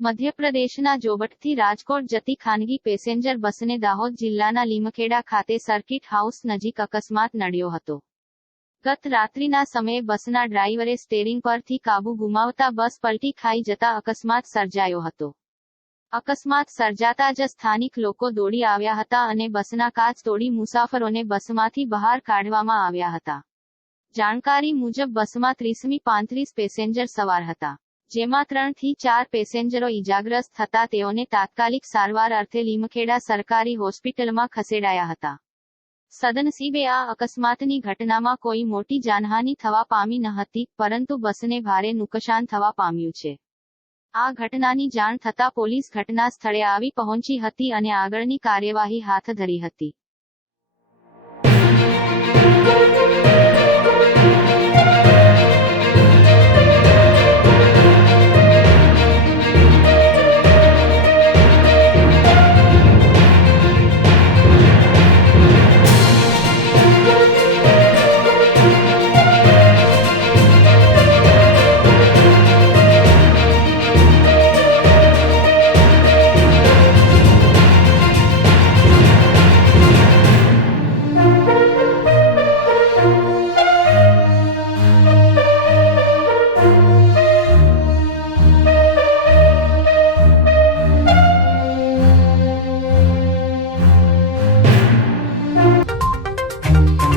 મધ્યપ્રદેશના જોબટથી રાજકોટ જતી ખાનગી પેસેન્જર બસને દાહોદ જિલ્લાના લીમખેડા ખાતે સર્કિટ હાઉસ નજીક અકસ્માત નડ્યો હતો. ગત રાત્રિના સમયે બસના ડ્રાઈવરે સ્ટેરિંગ પરથી કાબુ ગુમાવતા બસ પલટી ખાઈ જતા અકસ્માત સર્જાયો હતો. અકસ્માત સર્જાતા જ સ્થાનિક લોકો દોડી આવ્યા હતા અને બસના કાચ તોડી મુસાફરોને બસમાંથી બહાર કાઢવામાં આવ્યા હતા. જાણકારી મુજબ બસમાં ત્રીસમી પાંત્રીસ પેસેન્જર સવાર હતા. જેમાં ત્રણથી ચાર પેસેન્જરો ઇજાગ્રસ્ત થતા તેઓને તાત્કાલિક સારવાર અર્થે લીમખેડા સરકારી હોસ્પિટલમાં ખસેડાયા હતા. સદનસીબે આ અકસ્માતની ઘટનામાં કોઈ મોટી જાનહાની થવા પામી ન હતી, પરંતુ બસને ભારે નુકસાન થવા પામ્યું છે. આ ઘટનાની જાણ થતાં પોલીસ ઘટના સ્થળે આવી પહોંચી હતી અને આગળની કાર્યવાહી હાથ ધરી હતી.